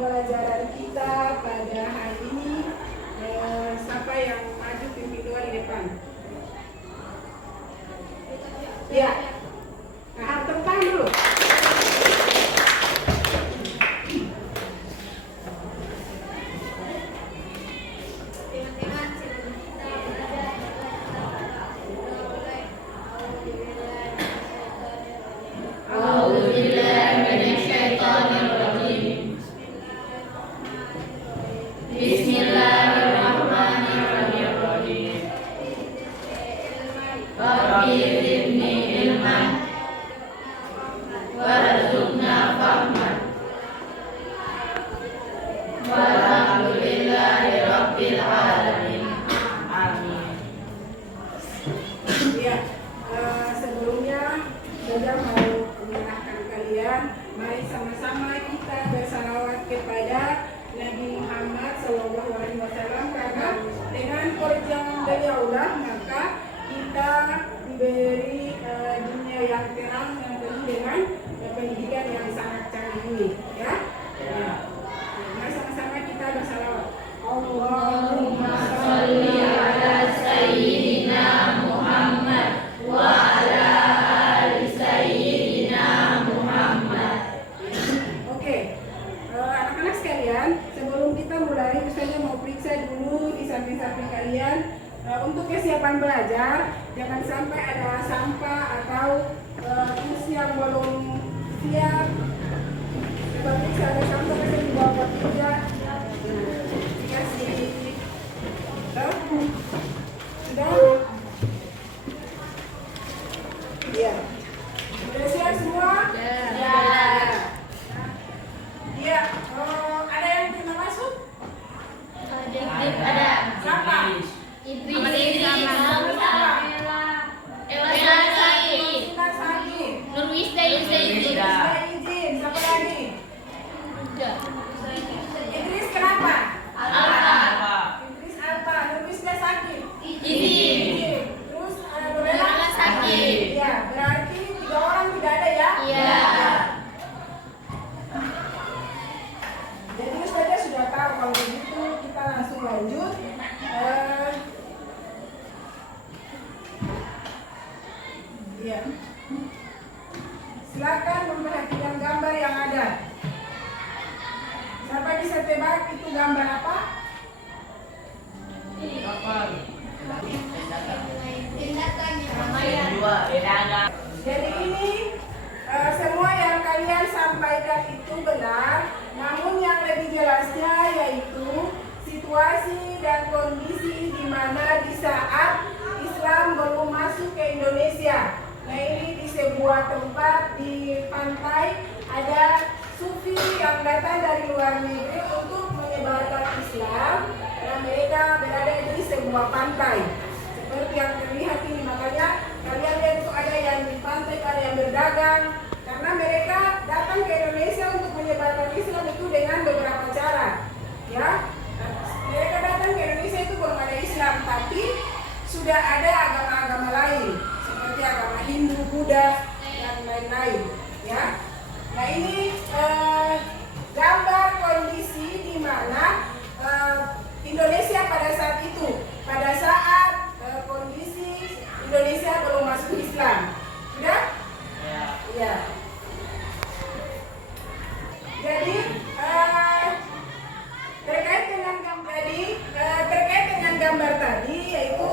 pembelajaran kita pada hari ini. Siapa yang maju pimpin doa di depan? Ya, nah depan dulu. Sebelumnya saya mau menyerahkan kalian, mari sama-sama kita bersalawat kepada Nabi Muhammad SAW, karena dengan perjuangan beliaulah maka kita diberi dunia yang terang yang penuh dengan pendidikan yang sangat canggih ini, ya. Mari sama-sama kita bersalawat. Allahumma sholli ala sayyidina Muhammad wa ala ali sayyidina Muhammad. Oke, anak-anak sekalian, sebelum kita mulai, saya mau periksa dulu di samping-samping kalian untuk kesiapan belajar. Jangan sampai ada sampah atau kursi yang belum siap. Coba periksa ada sampah yang di bawah tidak. Dikasih. Sudah? Iya. Sudah siap semua? Ya. Iya. Ada yang tidak masuk? Ada. Siapa? Idris sama Ella Sagi. Nurwisda izin. Siapa lagi? Idris kenapa? Alfa. Idris Alfa. Nurwisda sakit. Izin. Terus Nurella sakit. Iya, berarti 3 orang tidak ada ya? Iya. Jadi saja sudah tahu, kalau begitu kita langsung lanjut. Iya. Silakan memperhatikan gambar yang ada. Siapa bisa tebak itu gambar apa? Jadi ini semua yang kalian sampaikan itu benar, namun yang lebih jelasnya yaitu situasi dan kondisi di mana di saat Islam belum masuk ke Indonesia. Nah, ini di sebuah tempat di pantai ada sufi yang datang dari luar negeri untuk menyebarkan Islam, dan mereka berada di sebuah pantai seperti yang terlihat ini. Makanya kalian lihat itu ada yang di pantai, ada yang berdagang, karena mereka datang ke Indonesia untuk menyebarkan Islam itu dengan beberapa cara, ya. Mereka datang ke Indonesia itu belum ada Islam, tapi sudah ada agama-agama lain seperti agama Hindu, Buddha, dan lain-lain, ya. Nah, ini gambar kondisi di mana Indonesia pada saat itu, pada saat kondisi Indonesia belum masuk Islam. Sudah? Ya. Jadi terkait dengan gambar tadi, yaitu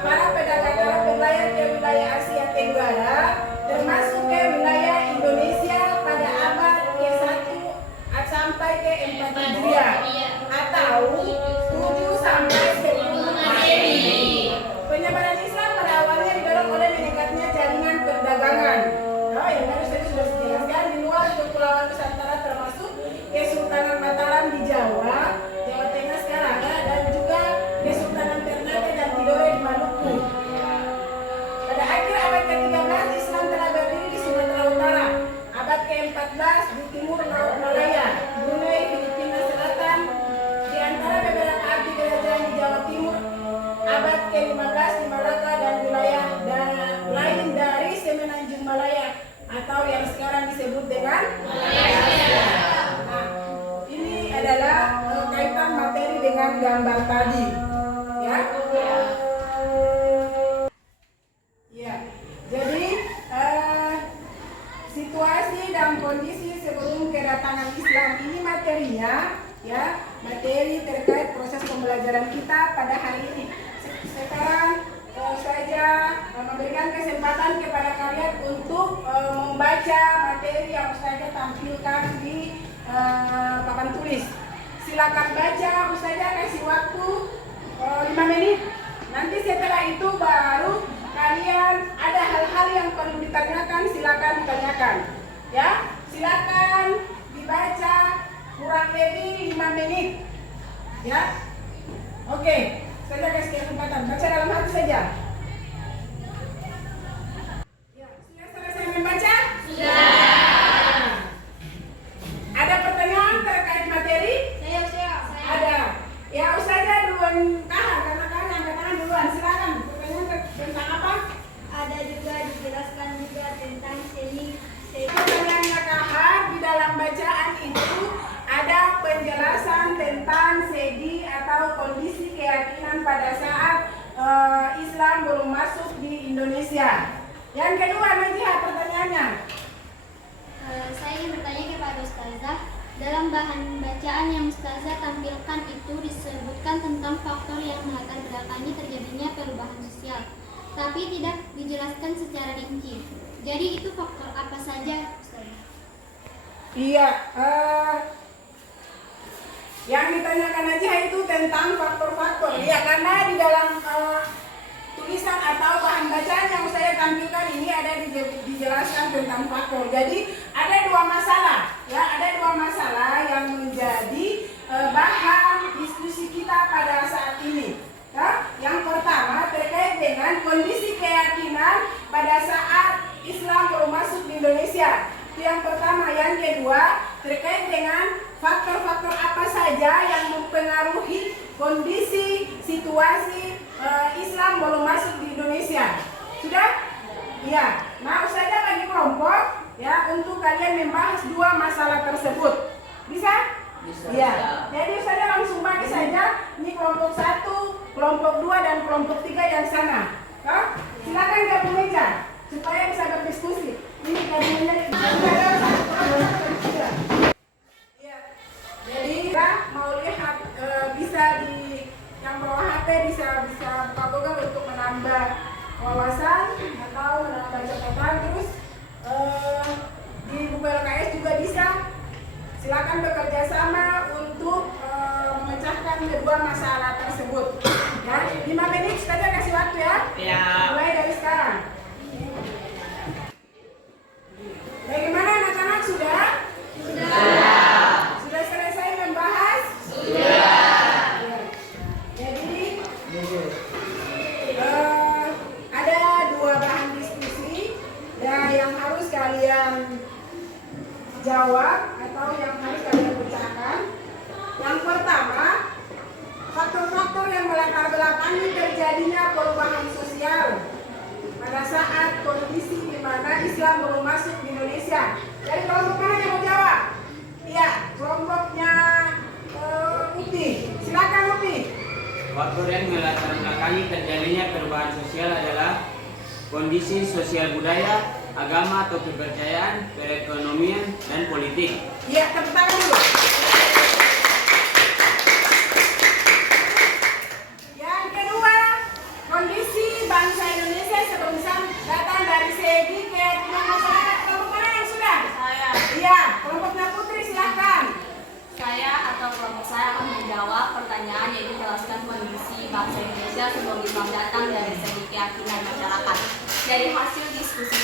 para pedagang Arab berlayar ke wilayah Asia Tenggara, termasuk ke wilayah Indonesia pada abad ke-1 sampai ke-4 Hijriah atau 7 sampai 10 Masehi. Penyebaran Islam pada awalnya didorong oleh meningkatnya jaringan perdagangan. Nah, yang harus saya sudah jelaskan, di luar Kepulauan Nusantara termasuk Kesultanan Mataram di Jawa Tengah sekarang, dan juga Kesultanan Ternate dan Tidore di Maluku. Pada akhir abad ke-13 Islam telah berdiri di Sumatera Utara. Abad ke-14 di timur Laut Malaya, Brunei, Filipina Selatan, di antara beberapa abdi kerajaan di Jawa Timur. Abad ke-15 di Malaka, gambar tadi. Ya. Ya. Jadi situasi dan kondisi sebelum kedatangan Islam ini materinya, ya, materi terkait proses pembelajaran kita pada hari ini. Sekarang saya memberikan kesempatan kepada kalian untuk membaca materi yang saya tampilkan di papan tulis. Silakan baca, Ustazah kasih waktu 5 menit. Nanti setelah itu baru kalian ada hal-hal yang perlu ditanyakan, silakan ditanyakan. Ya, silakan dibaca kurang lebih 5 menit. Ya, oke. Saya kasih kesempatan, baca dalam hati saja. Ya, sudah selesai membaca? Sudah. Ada pertanyaan terkait materi? Saya. Ada. Ya, Ustazah duluan karena kalian angkat tangan duluan. Silakan. Pertanyaan tentang apa? Ada juga dijelaskan juga tentang Pertanyaannya Kahar, di dalam bacaan itu ada penjelasan tentang segi atau kondisi keyakinan pada saat Islam belum masuk di Indonesia. Yang kedua, Najihah, pertanyaannya. Saya ingin bertanya kepada Ustazah, dalam bahan bacaan yang Ustazah tampilkan itu disebutkan tentang faktor yang melatar belakangi terjadinya perubahan sosial, tapi tidak dijelaskan secara rinci. Jadi itu faktor apa saja, Ustazah? Iya, yang ditanyakan Najihah itu tentang faktor-faktor. Iya, karena di dalam tulisan atau bahan bacaan yang saya tampilkan ini ada dijelaskan tentang faktor. Jadi ada dua masalah, ya, ada dua masalah yang menjadi bahan diskusi kita pada saat ini. Ya, yang pertama terkait dengan kondisi keyakinan pada saat Islam belum masuk di Indonesia. Itu yang pertama. Yang kedua terkait dengan faktor-faktor apa saja yang mempengaruhi kondisi situasi Islam belum masuk di Indonesia. Sudah? Iya. Nah, Ustazah bagi kelompok ya untuk kalian membahas dua masalah tersebut. Bisa? Bisa. Iya. Jadi Ustazah langsung bagi saja. Ini kelompok 1, kelompok 2 dan kelompok 3 yang sana. Ya? Silakan gabung meja supaya bisa berdiskusi. Ini gabungannya ya. Jadi kita mau lihat bisa di yang bawa HP bisa buka Google untuk menambah wawasan atau menambah catatan. Terus di buku LKS juga bisa. Silakan bekerja sama untuk memecahkan kedua masalah tersebut. Ya, 5 menit saja kasih waktu ya. Ya. Mulai dari sekarang. Bagaimana anak-anak sudah? Sudah selesai membahas? Sudah. Jadi ada dua bahan diskusi dan yang harus kalian jawab atau yang harus kalian pecahkan. Yang pertama, faktor-faktor yang melatar belakangi terjadinya perubahan sosial pada saat kondisi di mana Islam belum masuk di Indonesia. Jadi kelompok mana yang mau jawab? Iya, kelompoknya Upi. Silakan Upi. Faktor yang melatar belakangi terjadinya perubahan sosial adalah kondisi sosial budaya, agama atau kepercayaan, perekonomian, dan politik. Iya, tepuk tangan dulu. Yang kedua, kondisi bangsa Indonesia sebelum Islam datang dari segi keyakinan masyarakat. Kelompok mana yang sudah? Saya. Iya, kelompoknya Putri silakan. Saya atau kelompok saya akan menjawab pertanyaan yaitu jelaskan kondisi bangsa Indonesia sebelum Islam datang dari segi keyakinan masyarakat. Dari hasil diskusi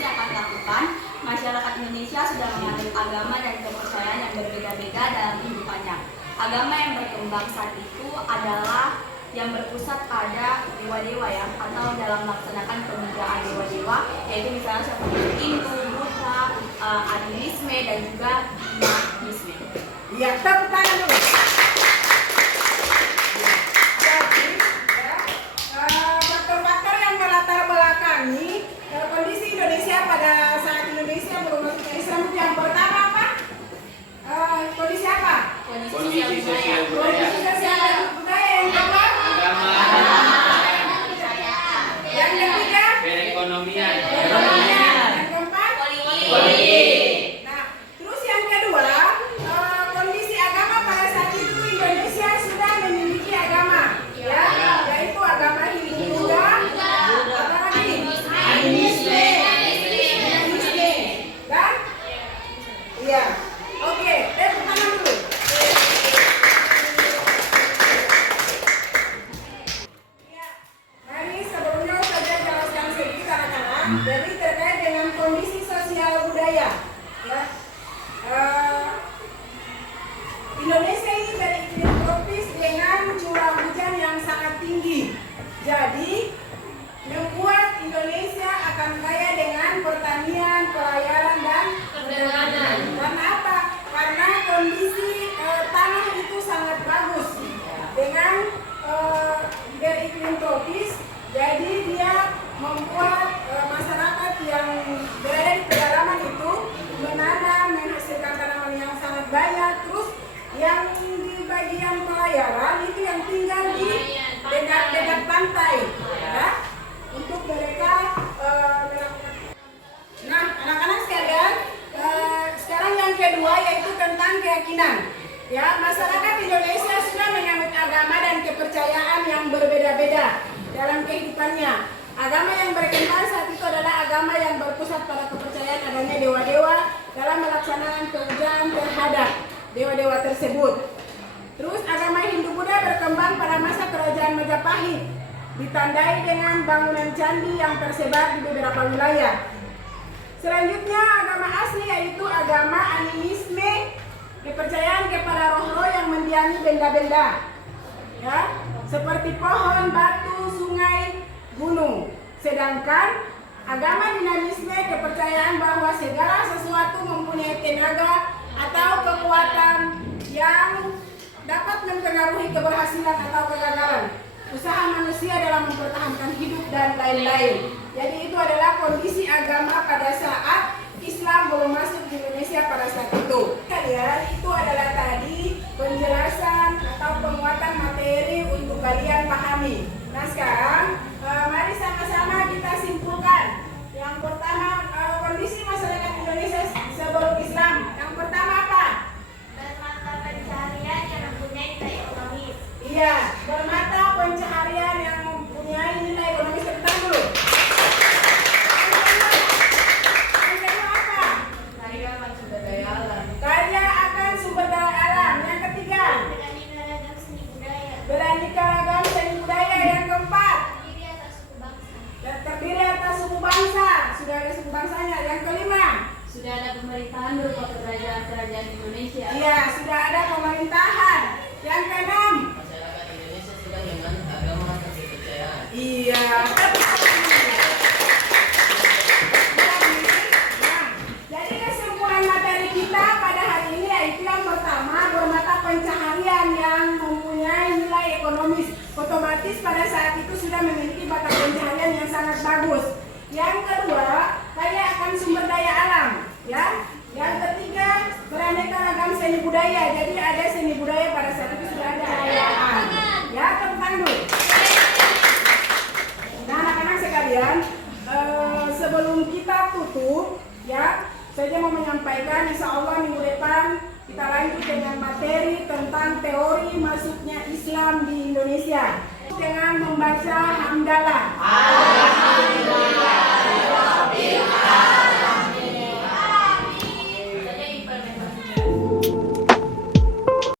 yang akan dilakukan, masyarakat Indonesia sudah menganut agama dan kepercayaan yang berbeda-beda dalam kehidupannya. Agama yang berkembang saat itu adalah yang berpusat pada dewa-dewa ya, atau dalam melaksanakan pemujaan dewa-dewa, yaitu misalnya seperti Hindu, Buddha, animisme dan juga Hinduisme. Iya, tepuk tangan dulu. Jadi, ya, faktor-faktor yang melatar belakangi kondisi Indonesia pada saat Indonesia belum masuk ke Islam itu yang pertama apa? Kondisi apa? Kondisi sosial budaya. Kondisi sosial Yang di bagian pelayaran itu yang tinggal di dekat pantai, ya, untuk mereka nah, anak-anak sekalian, sekarang yang kedua yaitu tentang keyakinan. Ya, masyarakat Indonesia sudah menyambut agama dan kepercayaan yang berbeda-beda dalam kehidupannya. Agama yang berkembang saat itu adalah agama yang berpusat pada kepercayaan adanya dewa-dewa dalam melaksanakan kepujaan terhadap dewa-dewa tersebut. Terus agama Hindu-Buddha berkembang pada masa kerajaan Majapahit, ditandai dengan bangunan candi yang tersebar di beberapa wilayah. Selanjutnya agama asli yaitu agama animisme, kepercayaan kepada roh-roh yang mendiami benda-benda, ya, seperti pohon, batu, sungai, gunung. Sedangkan agama dinamisme, kepercayaan bahwa segala sesuatu mempunyai tenaga atau kekuatan yang dapat mempengaruhi keberhasilan atau kegagalan usaha manusia dalam mempertahankan hidup dan lain-lain. Jadi itu adalah kondisi agama pada saat Islam belum masuk di Indonesia pada saat itu. Kalian, itu adalah tadi penjelasan atau penguatan materi untuk kalian pahami. Nah sekarang mari sama-sama kita simpulkan. Yang pertama, kondisi masyarakat Indonesia sebelum Islam. Yang pertama apa? Bermata pencaharian yang mempunyai nilai ekonomis. Iya, bermata pencaharian yang mempunyai nilai ekonomis. Tentang dulu. Yang kedua apa? Karya akan sumber daya alam. Karya akan sumber daya alam. Yang ketiga? Beraneka ragam seni budaya. Beraneka ragam seni budaya. Yang keempat? Terdiri atas suku bangsa. Terdiri atas suku bangsa. Sudah ada suku bangsanya. Yang kelima? Sudah ada pemerintahan berupa kerajaan Indonesia. Iya, sudah ada pemerintahan. Yang keenam? Masyarakat Indonesia sudah menganut agama dan kepercayaan. Iya. Nah, jadi kesimpulan materi kita pada hari ini yaitu yang pertama, bermata pencaharian yang mempunyai nilai ekonomis. Otomatis pada saat itu sudah memiliki mata pencaharian yang sangat bagus. Yang kedua, kaya akan sumber daya alam, ya. Yang ketiga, beraneka ragam seni budaya. Jadi ada seni budaya pada saat itu sudah ada kekayaan. Ya, tentang dulu. Nah, anak-anak sekalian, sebelum kita tutup, ya, saya mau menyampaikan, insya Allah minggu depan kita lanjut dengan materi tentang teori masuknya Islam di Indonesia dengan membaca hamdalah.